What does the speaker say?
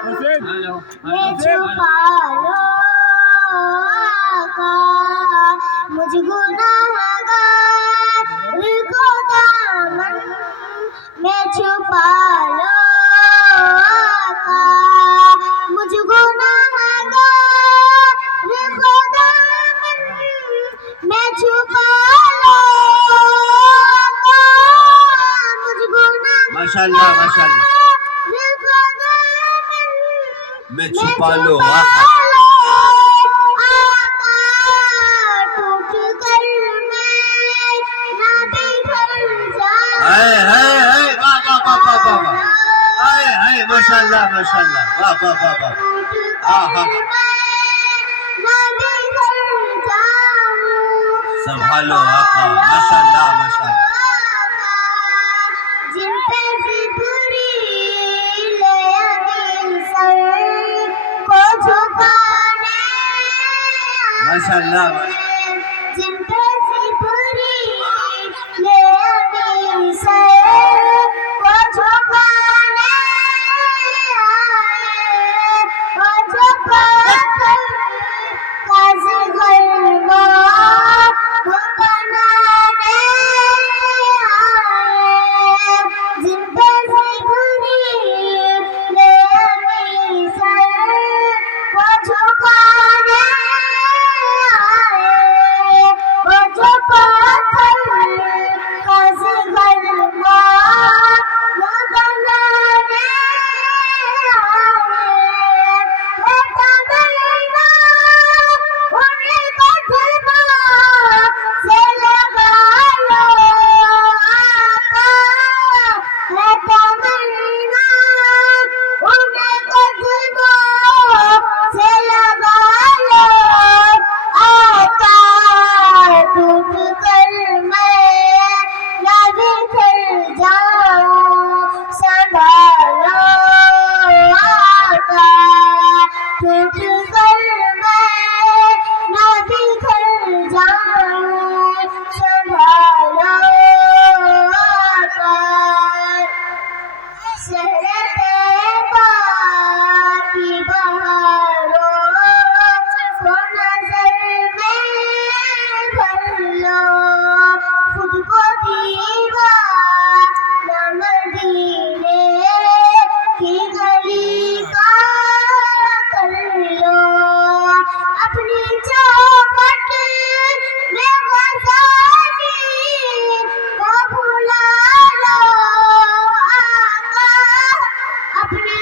छुपा लो आका मुझ गुनाहगार को दामन में छुपा लो आका मुझ गुनाहगार को दामन में छुपा लो आका मुझ गुनाहगार माशाल्लाह माशाल्लाह मैं छुपा लो आका टूट कर मैं ना बिखर जाऊं हाय हाय हाय वाह वाह वाह वाह वाह हाय हाय माशाल्लाह माशाल्लाह वाह वाह वाह वाह हाँ हाँ ना बिखर जाऊं संभालो आका माशाल्लाह माशाल्लाह जिन पे जिब्री ले अभी सर को झुकाने माशाल्लाह जिन पे जिब्री ले अभी सर को झुकाने वो जो पत्थर काज गरमा वो बनाने जिन पे जिब्री ले अभी सर को झुकाने वो जो पत्थर काज गरमा वो बनाने बेटा बेटा उन्हें कठिना से लगा लो आका बेटा बेटा उन्हें कठिना से लगा लो आका टूट कर मैं ना बिखर जाऊं संभालो आका टूट कर मैं ना बिखर जाऊं संभालो आका शहर तैबा की बहारों को नजर में भर लो खुद को दीवाना मदीने की गली का कर लो अपनी चौखट में गजाली को भुला लो आका अपनी